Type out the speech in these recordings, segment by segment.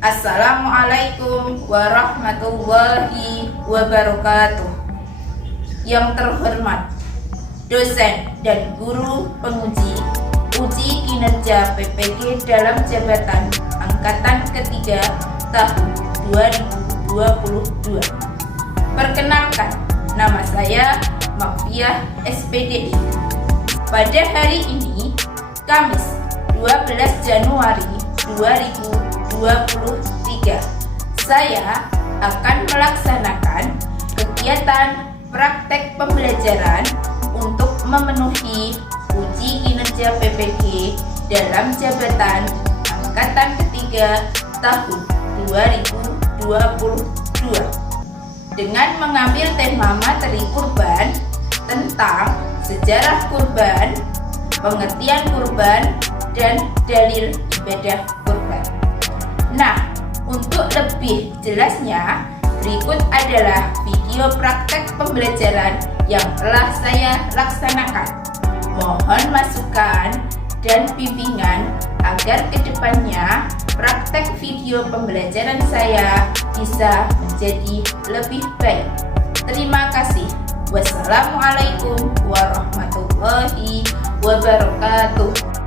Assalamualaikum warahmatullahi wabarakatuh. Yang terhormat dosen dan guru penguji uji kinerja PPG dalam jabatan angkatan ketiga tahun 2022. Perkenalkan, nama saya Makfiah SPDI. Pada hari ini, Kamis 12 Januari 2023, saya akan melaksanakan kegiatan praktek pembelajaran untuk memenuhi uji kinerja PPG dalam jabatan angkatan ketiga tahun 2022 dengan mengambil tema materi kurban tentang sejarah kurban, pengertian kurban, dan dalil ibadah kurban. Nah, untuk lebih jelasnya, berikut adalah video praktek pembelajaran yang telah saya laksanakan. Mohon masukan dan bimbingan agar kedepannya praktek video pembelajaran saya bisa menjadi lebih baik. Terima kasih. Wassalamualaikum warahmatullahi wabarakatuh.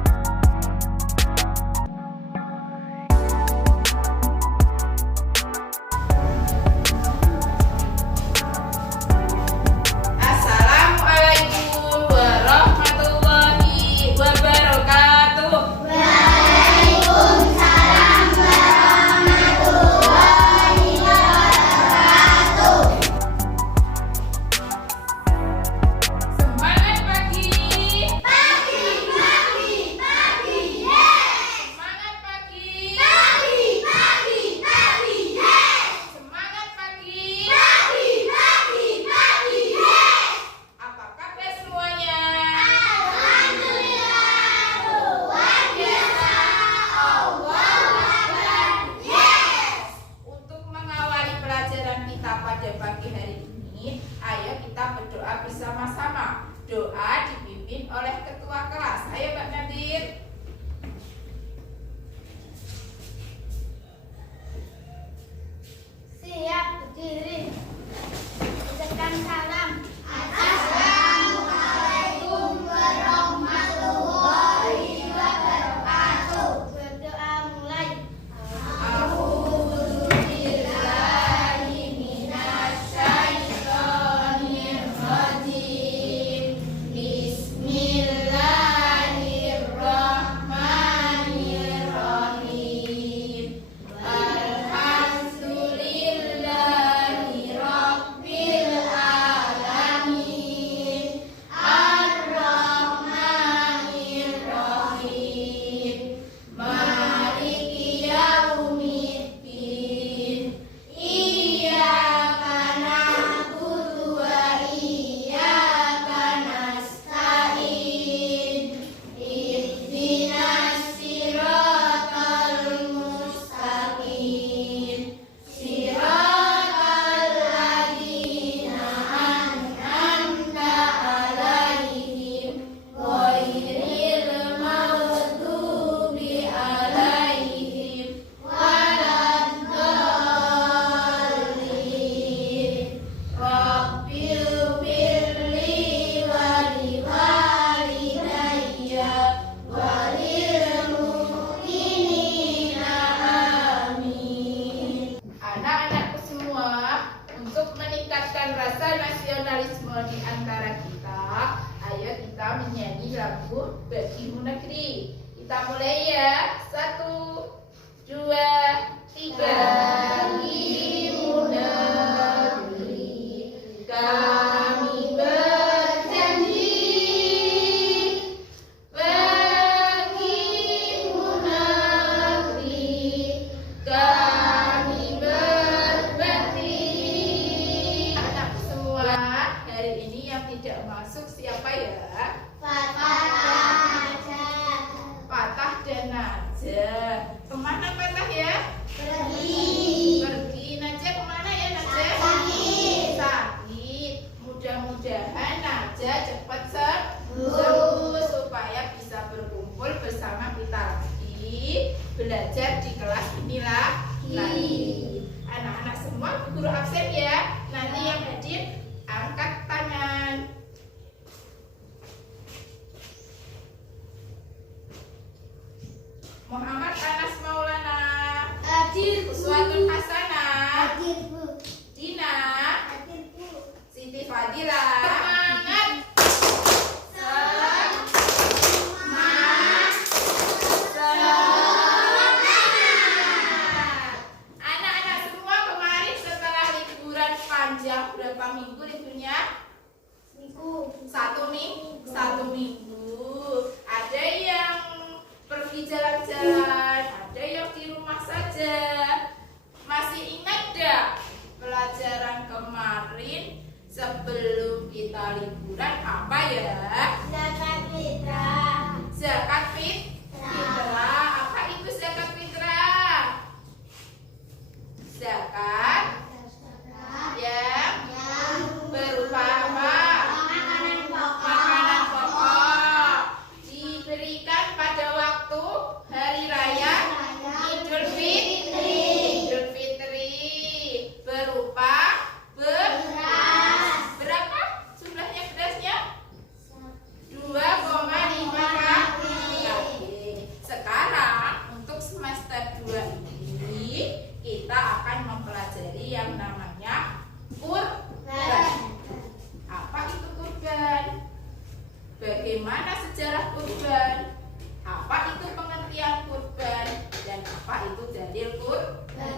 Pada pagi hari ini, ayo kita berdoa bersama-sama. Doa dipimpin oleh ketua kelas. Ayo Mbak Nadir. Siap, berdiri. Ucapkan salam. Assalamualaikum warahmatullahi wabarakatuh. Berdoa mulai. Rasa nasionalisme di antara kita, ayo kita menyanyi lagu Bagimu Negeri. Kita mulai ya. 1, 2, 3. Bagimu negeri, kami berjanji. Bagimu negeri, kami berbakti. Anak semua, hari ini yang tidak masuk siapa ya? Patah dan Najah. Kemana Patah ya? Pergi. Najah kemana ya Najah? Sakit. Mudah-mudahan Najah cepat sembuh supaya bisa berkumpul bersama kita lagi belajar di kelas inilah. Anak-anak semua guru absen ya. Nanti yang hadir angkat tangan. Muhammad Anas Maulana. Hadir, Bu. Uswatun Hasanah. Hadir, Bu. Dina. Hadir, Bu. Siti Fadila. Semangat. Anak-anak semua kemarin setelah liburan panjang berapa minggu liburnya? Minggu. Satu minggu. Ada yang pergi jalan-jalan, ada yang di rumah saja. Masih ingat gak pelajaran kemarin sebelum kita liburan apa ya? Zakat fitrah. Zakat fitrah. Apa itu zakat fitrah? Zakat yang berupa apa? Makanan pokok diberikan pada waktu hari raya Idul Fitri berupa berapa jumlahnya berasnya? 2,5 kali. Sekarang untuk semester 2 ini kita akan mempelajari yang namanya kurban. Apa itu kurban? Bagaimana sejarah kurban? Apa itu pengertian kurban? Dan apa itu dalil kurban?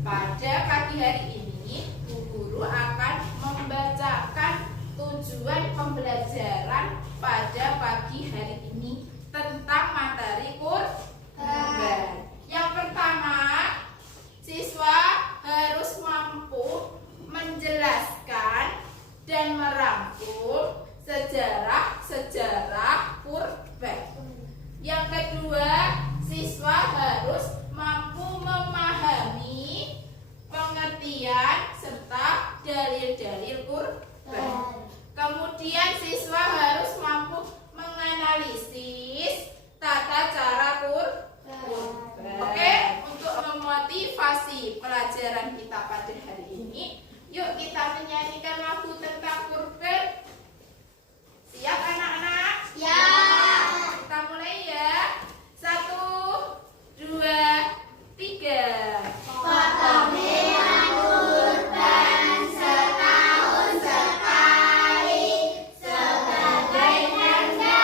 Pada pagi hari ini, Bu Guru akan membacakan tujuan pembelajaran pada pagi hari ini tentang materi kurban. Yang pertama, siswa harus mampu menjelaskan dan merangkum sejarah kurban. Yang kedua, siswa harus mampu memahami pengertian serta dalil-dalil kurban. Kemudian siswa harus mampu menganalisis tata cara kurban. Oke, untuk memotivasi pelajaran kita pada hari ini, yuk kita menyanyikan lagu tentang kurban. Siap anak-anak? Siap. Kita mulai ya. 1, 2, 3. Potong hewan kurban setahun sekali sebagai tanda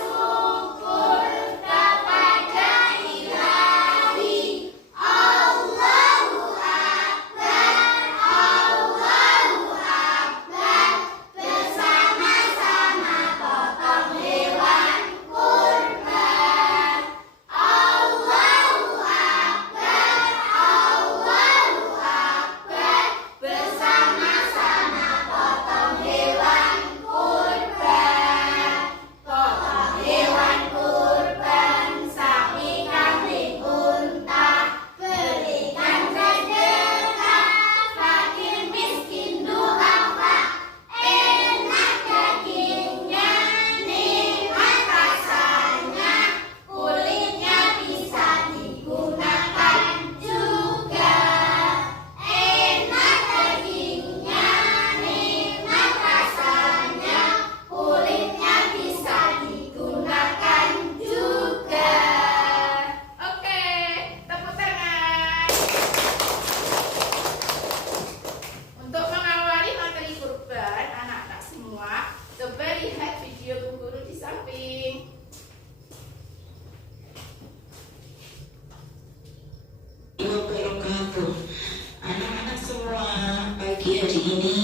syukur kepada Ilahi. Allahu Akbar, Allahu Akbar. Bersama-sama potong hewan kurban. Allahu Akbar, Allahu Akbar. Bersama-sama potong hewan kurban. Potong hewan kurban, sapi, kambing, unta. Berikan sedekah, fakir miskin duafa. Enak dagingnya, nikmat rasanya. Kulitnya bisa digunakan juga. Enak dagingnya, nikmat rasanya. Kulitnya bisa digunakan juga. Oke, tepuk tangan. Untuk mengawali materi kurban, anak-anak semua, coba lihat video Bu Guru di samping. Wabarakatuh. Anak-anak semua, pagi hari ini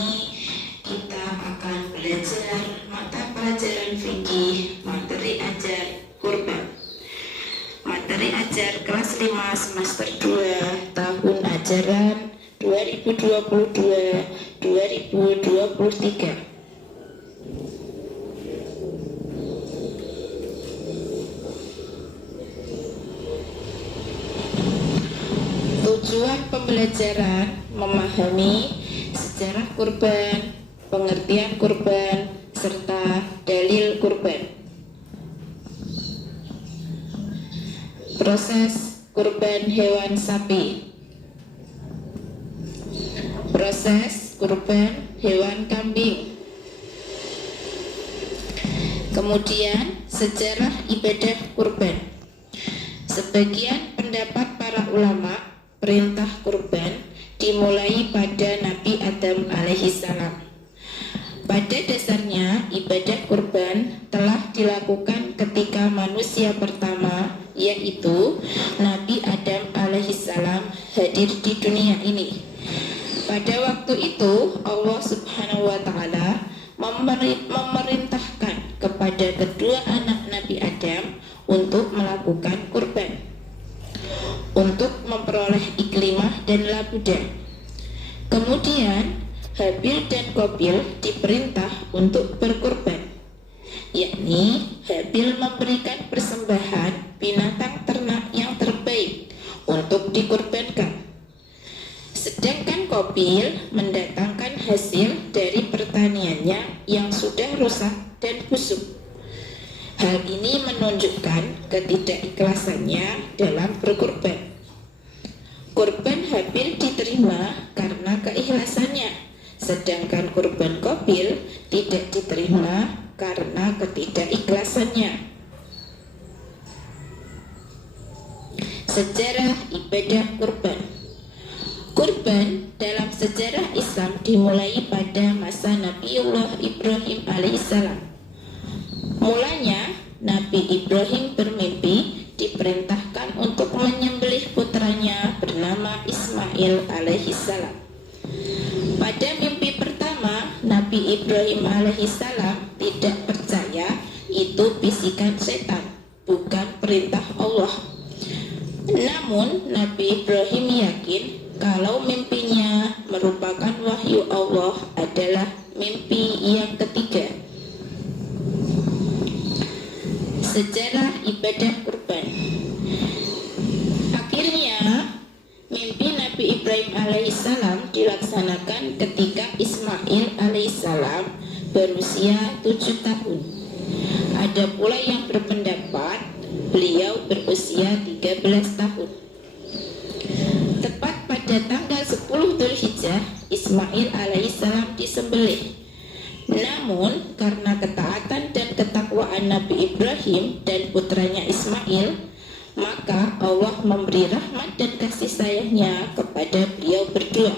kita akan belajar mata pelajaran fikih materi ajar kurban. Materi ajar kelas 5 semester 2 tahun ajaran 2022-2023. Tujuan pembelajaran memahami sejarah kurban, pengertian kurban, serta dalil kurban. Proses kurban hewan sapi. Proses kurban hewan kambing. Kemudian sejarah ibadah kurban. Sebagian pendapat para ulama, perintah kurban dimulai pada Nabi Adam alaihissalam. Pada dasarnya ibadah kurban telah dilakukan ketika manusia pertama, yaitu Nabi Adam alaihissalam, hadir di dunia ini. Pada waktu itu Allah subhanahu wa ta'ala memerintahkan kepada kedua anak Nabi Adam untuk melakukan kurban, untuk memperoleh iklimah dan labudah. Kemudian Habil dan Qabil diperintah untuk berkurban, yakni Habil memberikan persembahan binatang ternak yang terbaik untuk dikurbankan, sedangkan Qabil mendatangkan hasil dari pertaniannya yang sudah rusak dan busuk. Hal ini menunjukkan ketidakikhlasannya dalam berkurban. Kurban Habil diterima karena keikhlasannya, sedangkan kurban Qabil tidak diterima karena ketidakikhlasannya. Sejarah ibadah kurban. Kurban dalam sejarah Islam dimulai pada masa Nabiullah Ibrahim alaihissalam. Mulanya Nabi Ibrahim bermimpi diperintahkan untuk menyembelih putranya bernama Ismail alaihissalam. Pada mimpi pertama, Nabi Ibrahim alaihissalam tidak percaya itu bisikan setan, bukan perintah Allah. Namun Nabi Ibrahim yakin kalau mimpinya merupakan wahyu Allah adalah mimpi yang ketiga. Sejarah ibadah kurban. Akhirnya mimpi Nabi Ibrahim alaihissalam dilaksanakan ketika Ismail alaihissalam berusia 7 tahun. Ada pula yang berpendapat beliau berusia 13 tahun. Tepat pada tanggal 10 Dzulhijjah, Ismail alaihissalam disembelih. Namun karena ketaatan dan ketakwaan Nabi Ibrahim dan putranya Ismail, maka Allah memberi rahmat dan kasih sayangnya kepada beliau berdua.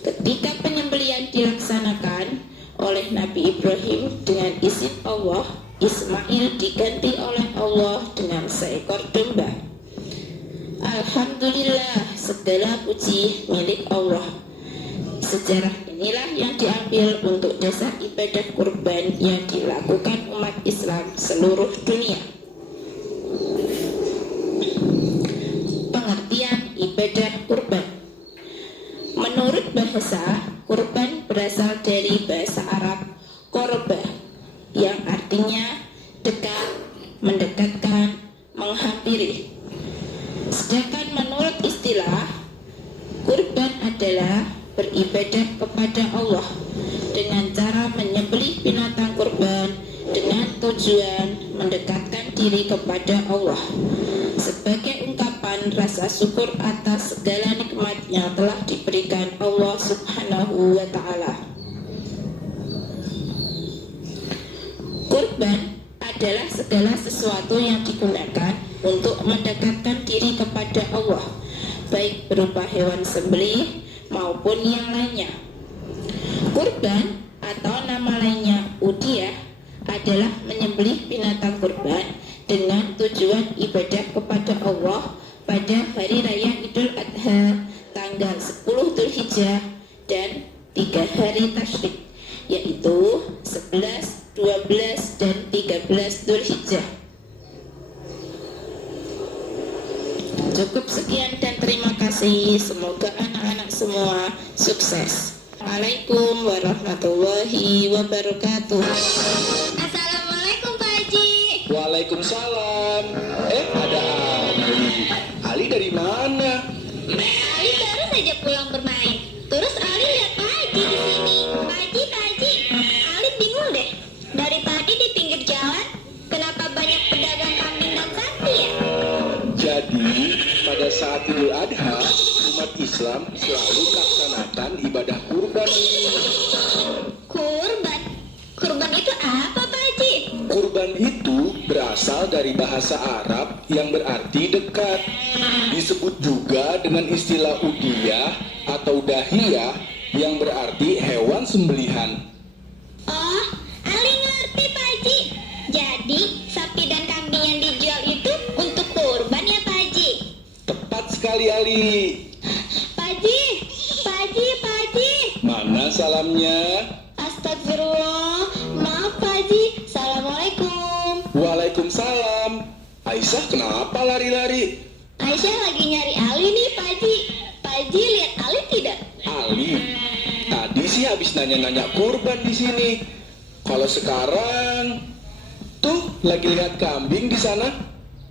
Ketika penyembelihan dilaksanakan oleh Nabi Ibrahim dengan izin Allah, Ismail diganti oleh Allah dengan seekor domba. Alhamdulillah, segala puji milik Allah. Sejarah inilah yang diambil untuk dasar ibadah kurban yang dilakukan umat Islam seluruh dunia. Pengertian ibadah kurban. Menurut bahasa, kurban berasal dari bahasa Arab korba, yang artinya dekat, mendekatkan, menghampiri. Sedangkan menurut istilah, kurban adalah beribadah kepada Allah dengan cara menyembelih binatang kurban dengan tujuan mendekatkan diri kepada Allah sebagai ungkapan rasa syukur atas segala nikmat yang telah diberikan Allah subhanahu wa ta'ala. Kurban adalah segala sesuatu yang digunakan untuk mendekatkan diri kepada Allah, baik berupa hewan sembelih maupun yang lainnya. Kurban atau nama lainnya udhiyah adalah menyembelih binatang kurban dengan tujuan ibadah kepada Allah pada hari raya Idul Adha tanggal 10 Dzulhijjah dan 3 hari tasyrik, yaitu 11, 12, dan 13 Dzulhijjah. Cukup sekian dan terima kasih. Semoga anak-anak semua sukses. Assalamualaikum warahmatullahi wabarakatuh. Assalamualaikum Pak Haji. Waalaikumsalam. Ada Ali. Ali dari mana? Ali baru saja pulang bermain. Terus Ali lihat Pak Haji di sini. Pak Haji. Ali bingung deh. Dari tadi di pinggir jalan, kenapa banyak pedagang kambing dan sapi ya? Jadi pada saat Idul Adha, umat Islam selalu melaksanakan ibadah kurban. Kurban? Kurban itu apa, Pak Haji? Kurban itu berasal dari bahasa Arab yang berarti dekat. Disebut juga dengan istilah udhiyah atau dahiyah yang berarti hewan sembelihan. Oh, Ali ngerti, Pak Haji. Jadi, sapi dan kambing yang dijual itu untuk kurban ya, Pak Haji? Tepat sekali, Ali. Pak Haji, Pak Haji, Pak Haji. Mana salamnya? Astagfirullah, maaf Pak Haji. Assalamualaikum. Waalaikumsalam. Aisyah kenapa lari-lari? Aisyah lagi nyari Ali nih, Pak Haji. Pak Haji lihat Ali tidak? Ali, tadi sih habis nanya-nanya kurban di sini. Kalau sekarang, tuh lagi lihat kambing di sana.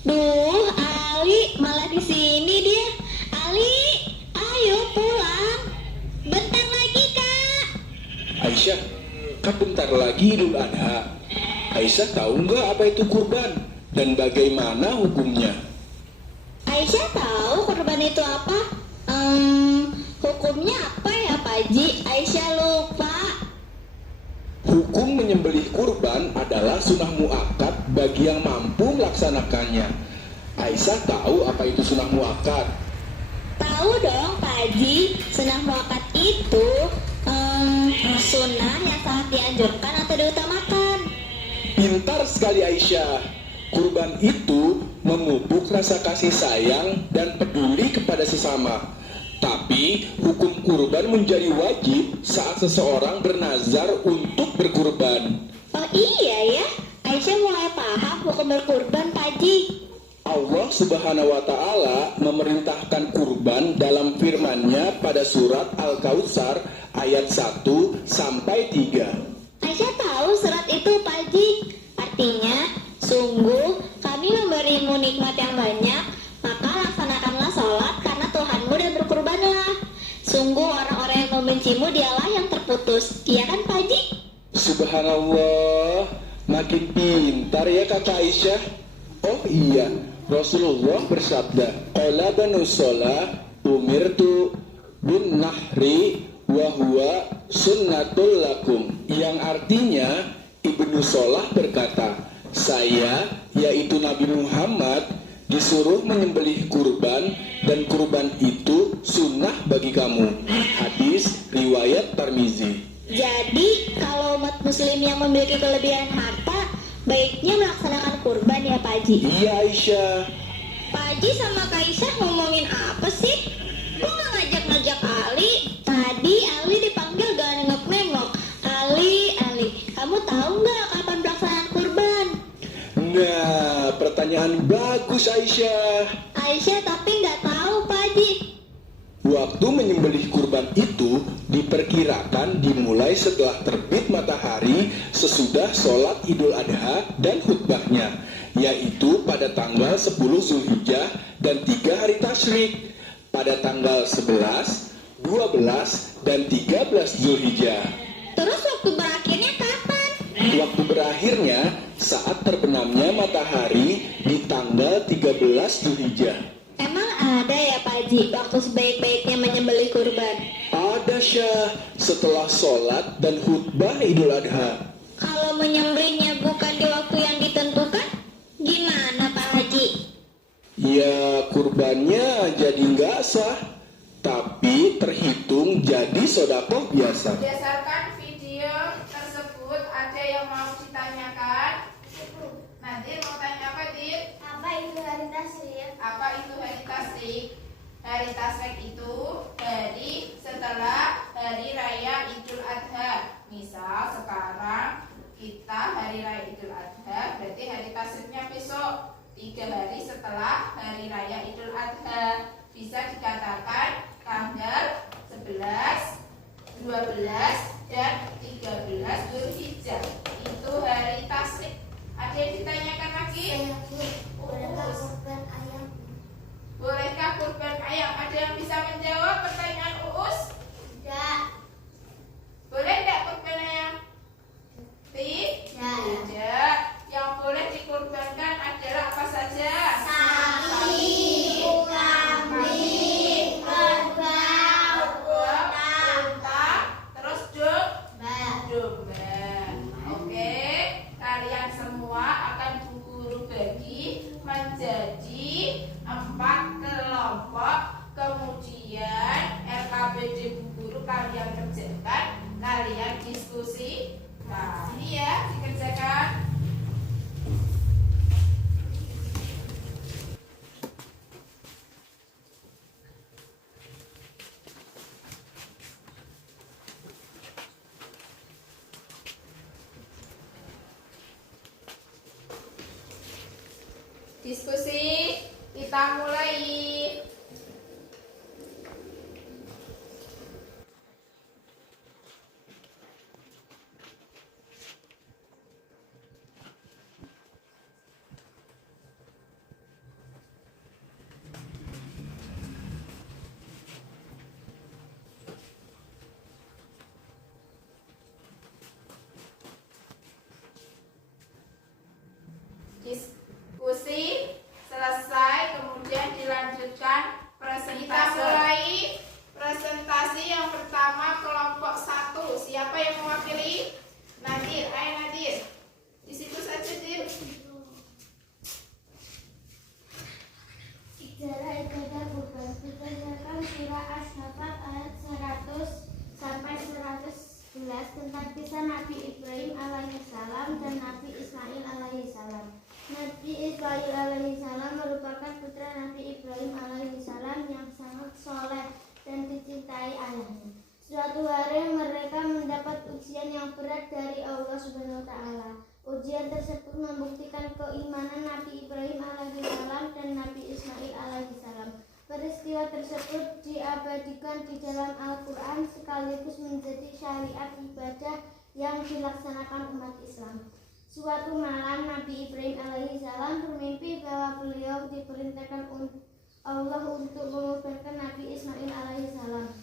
Duh, Ali malah di sini dia. Ali, ayo pulang. Bentar lagi, Kak. Aisyah, kan bentar lagi Idul Adha. Aisyah tahu nggak apa itu kurban dan bagaimana hukumnya? Aisyah tahu kurban itu apa? Hukumnya apa ya, Pak Haji? Aisyah lupa. Hukum menyembelih kurban adalah sunnah muakkad bagi yang mampu melaksanakannya. Aisyah tahu apa itu sunnah muakkad? Tahu dong, Pak Haji. Sunnah muakkad itu sunnah yang sangat dianjurkan atau diutamakan. Pintar sekali Aisyah. Kurban itu memupuk rasa kasih sayang dan peduli kepada sesama. Tapi hukum kurban menjadi wajib saat seseorang bernazar untuk berkurban. Oh iya ya, Aisyah mulai paham hukum berkurban, Pak Haji. Allah Subhanahu wa Ta'ala memerintahkan kurban dalam firman-Nya pada surat Al-Kautsar ayat 1 sampai 3. Aisyah tahu surat itu, Pak Haji. Artinya, sungguh kami memberimu nikmat yang banyak, maka laksanakanlah sholat karena Tuhanmu dan berkurbanlah. Sungguh orang-orang yang membencimu dialah yang terputus. Iya kan, Pak Haji? Subhanallah, makin pintar ya kakak Aisyah. Oh iya, Rasulullah bersabda, qala banu sholah umirtu bin nahri wa huwa sunnatul lakum, yang artinya Ibnu Sholah berkata, saya yaitu Nabi Muhammad disuruh menyembelih kurban dan kurban itu sunnah bagi kamu. Hadis riwayat Tirmizi. Jadi, kalau umat muslim yang memiliki kelebihan harta, baiknya melaksanakan kurban ya, Pak Haji? Iya Aisyah. Pak Haji sama Kak Aisyah ngomongin apa sih? Kok nggak ngajak-ngajak Ali? Tadi Ali dipanggil gak nengok-nengok. Ali, kamu tahu nggak kapan pelaksanaan kurban? Nah, pertanyaan bagus Aisyah. Aisyah tapi nggak tahu, Pak Haji. Waktu menyembelih kurban itu diperkirakan dimulai setelah terbit matahari sesudah sholat Idul Adha dan khutbahnya, yaitu pada tanggal 10 Zulhijjah dan 3 hari tasyrik, pada tanggal 11, 12, dan 13 Zulhijjah. Terus waktu berakhirnya kapan? Waktu berakhirnya saat terbenamnya matahari di tanggal 13 Zulhijjah. Emang ada ya, Pak Haji, waktu sebaik-baiknya menyembelih kurban? Ada Syah, setelah sholat dan khutbah Idul Adha. Kalau menyembelihnya bukan di waktu yang ditentukan, gimana Pak Haji? Ya kurbannya jadi nggak sah, tapi terhitung jadi sedekah biasa. Berdasarkan video tersebut, ada yang mau ditanyakan? Nanti mau tanya apa, Dit? Apa itu hari tasyrik? Apa itu hari tasyrik? Hari tasyrik itu hari setelah hari raya Idul Adha. Misal sekarang kita hari raya Idul Adha, berarti hari tasyriknya besok, 3 hari setelah hari raya Idul Adha. Bisa dikatakan tanggal 11, 12, dan 13 Zulhijjah. Itu hari tasyrik. Ada yang ditanyakan lagi? Bolehkah kurban ayam? Ada yang bisa menjawab pertanyaan Uus? Tidak. Boleh tidak kurban ayam? Tidak. Yang boleh dikurbankan adalah apa saja? Sapi, jadi 4 kelompok. Kemudian LKPD Bu Guru kalian kerjakan, kalian diskusi. Nah, ini ya dikerjakan. Diskusi, kita mulai. Diskusi selesai, kemudian dilanjutkan presentasi. Kita mulai presentasi yang pertama kelompok 1. Siapa yang mewakili? Nadir, ayo Nadir. Di situ saja, Dir. Sejarah ibadah kurban berdasarkan surah As-Saffat ayat 100 sampai 111 tentang kisah Nabi Ibrahim alaihissalam dan Nabi Ismail alaihissalam. Nabi Ismail alaihissalam merupakan putra Nabi Ibrahim alaihissalam yang sangat soleh dan dicintai ayahnya. Suatu hari mereka mendapat ujian yang berat dari Allah Subhanahu wa Ta'ala. Ujian tersebut membuktikan keimanan Nabi Ibrahim alaihissalam dan Nabi Ismail alaihissalam. Peristiwa tersebut diabadikan di dalam Al-Quran sekaligus menjadi syariat ibadah yang dilaksanakan umat Islam. Suatu malam Nabi Ibrahim alaihissalam bermimpi bahwa beliau diperintahkan Allah untuk mengorbankan Nabi Ismail alaihissalam.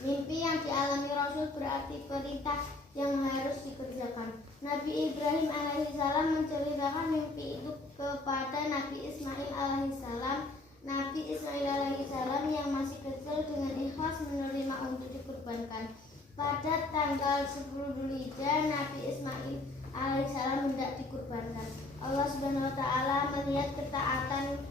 Mimpi yang dialami Rasul berarti perintah yang harus dikerjakan. Nabi Ibrahim alaihissalam menceritakan mimpi itu kepada Nabi Ismail alaihissalam. Nabi Ismail alaihissalam yang masih kecil dengan ikhlas menerima untuk dikurbankan. Pada tanggal 10 Dzulhijjah Nabi Ismail alaihissalam hendak dikurbankan. Allah Subhanahu wa Ta'ala melihat ketaatan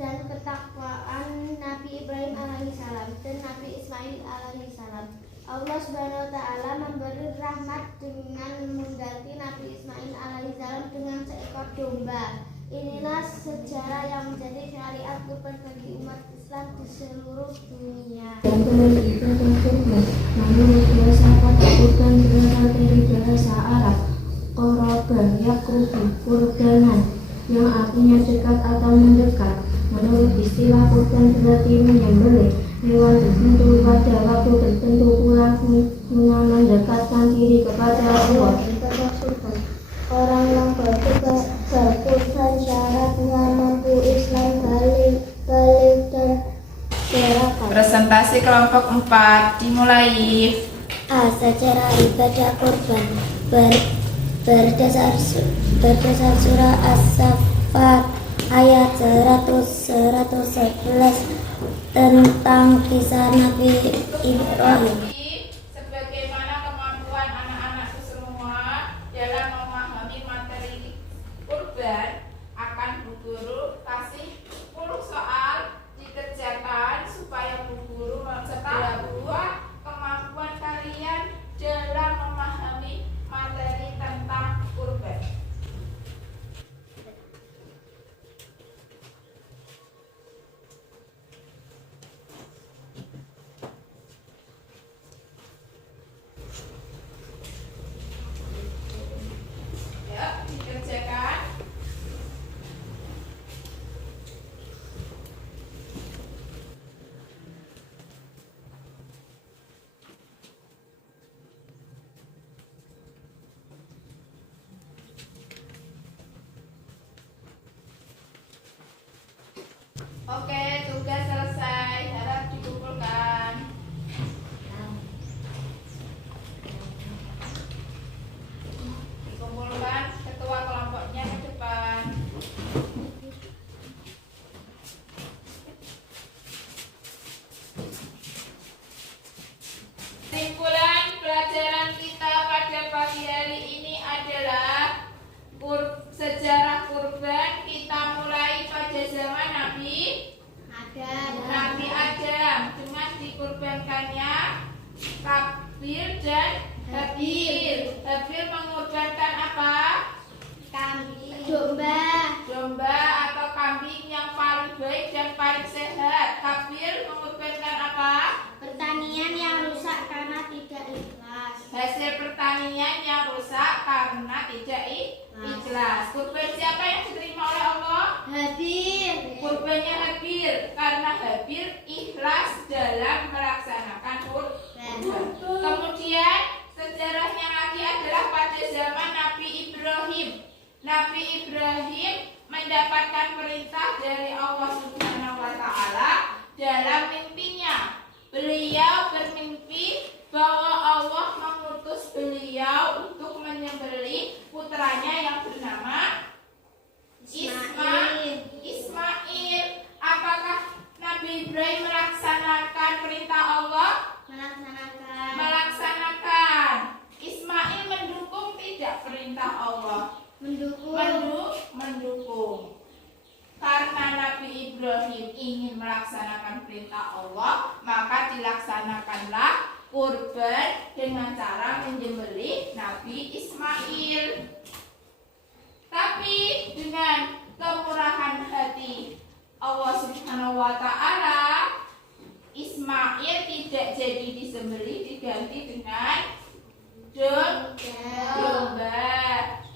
dan ketakwaan Nabi Ibrahim alaihissalam dan Nabi Ismail alaihissalam. Allah Subhanahu wa Ta'ala memberi rahmat dengan mengganti Nabi Ismail alaihissalam dengan seekor domba. Inilah sejarah yang menjadi syariat kurban bagi umat Islam di seluruh dunia. Namun biasa kata kurban berasal dari bahasa Arab qoroban yakrubu, kurbanan, yang artinya dekat atau mendekat. Menurut istilah kurban berarti menyembelih hewan tertentu pada waktu tertentu pula guna mendekatkan diri kepada Allah. Orang yang berkurban syaratnya mampu Islam balik dan gerakan. Presentasi kelompok 4 dimulai. Sejarah ibadah kurban berdasar surah As-Saffat ayat 111 tentang kisah Nabi Ibrahim. Sebagaimana kemampuan anak-anakku semua dalam memahami materi kurban, akan Bu Guru kasih 10 soal dikerjakan supaya Bu Guru mengetahui kemampuan kalian dalam memahami materi tentang kurban. Yuk, dikerjakan. Oke, tugas selesai. Harap dikumpulkan. Dikumpulkan ketua kelompoknya ke depan. Kesimpulan pelajaran kita pada pagi hari ini adalah sejarah kurban kita mulai pada Habil mengorbankan apa? Kambing. Domba atau kambing yang paling baik dan paling sehat. Habil mengorbankan apa? pertanian yang rusak karena tidak ikhlas. Hasil pertanian yang rusak karena tidak ikhlas. Kurban siapa yang diterima oleh Allah? Habil. Kurbannya Habil, karena Habil ikhlas dalam melaksanakan kurban. Kemudian sejarahnya lagi adalah pada zaman Nabi Ibrahim. Nabi Ibrahim mendapatkan perintah dari Allah Subhanahu wa Ta'ala dalam mimpinya. Beliau bermimpi bahwa Allah mengutus beliau untuk menyembelih putranya yang bernama Ismail. Apakah Nabi Ibrahim melaksanakan perintah Allah? Melaksanakan. Ismail mendukung tidak perintah Allah? Mendukung. Karena Nabi Ibrahim ingin melaksanakan perintah Allah, maka dilaksanakanlah kurban dengan cara menyembelih Nabi Ismail. Tapi dengan kemurahan hati Allah Subhanahu wa Ta'ala, Ismail tidak jadi disembelih, diganti dengan domba.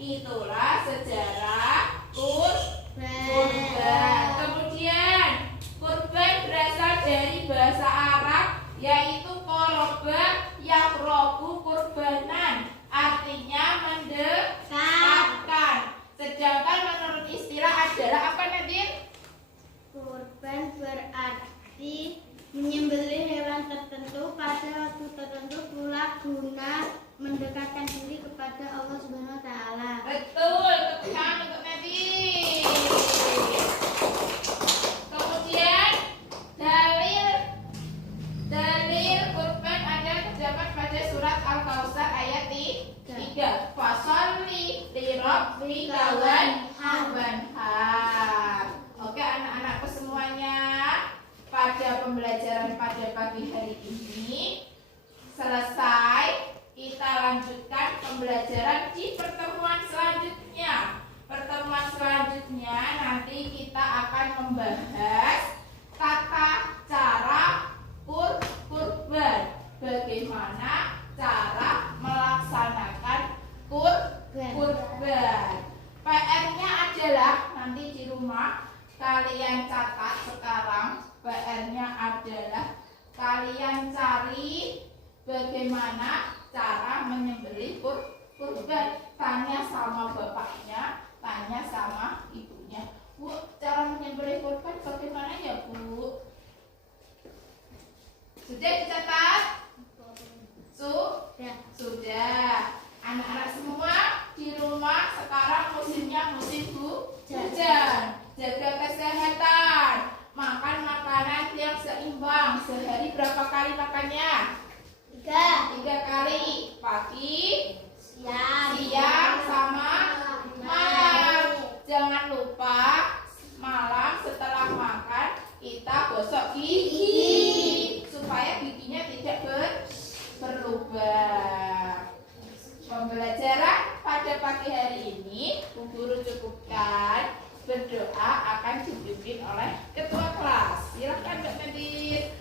Itulah sejarah kurban. Kemudian kurban berasal dari bahasa Arab, yaitu qoroba yaqrobu kurbanan, artinya mendekatkan. Sedangkan menurut istilah adalah apa, Nadir? Kurban berarti menyembelih hewan tertentu pada waktu tertentu pula guna mendekatkan diri kepada Allah Subhanahu wa Ta'ala. Betul, tepuk tangan untuk Nadir. Kemudian dalil kurban ada terdapat pada surat Al-Kautsar ayat 3. Fasholli li rabbika wanhar. Oke, anak-anakku semuanya, pada pembelajaran pada pagi hari ini selesai. Kita lanjutkan pembelajaran di pertemuan selanjutnya. Pertemuan selanjutnya nanti kita akan membahas tata cara kurban. Bagaimana cara melaksanakan kurban. PR-nya adalah nanti di rumah kalian catat sekarang. PR-nya adalah kalian cari bagaimana cara menyembelih kurban. Tanya sama bapaknya, tanya sama ibunya. Bu, cara menyembelih kurban bagaimana ya, Bu? Sudah dicatat? Sudah. Anak-anak semua di rumah sekarang musimnya musim hujan. Jaga kesehatan. Makan makanan yang seimbang. Sehari berapa kali makannya? 3 kali. Pagi, siang, sama malam. Jangan lupa malam setelah makan kita gosok gigi supaya giginya tidak berlubang. Pembelajaran pada pagi hari ini Bu Guru cukupkan. Berdoa akan dipimpin oleh ketua kelas. Silakan Mbak Nadir.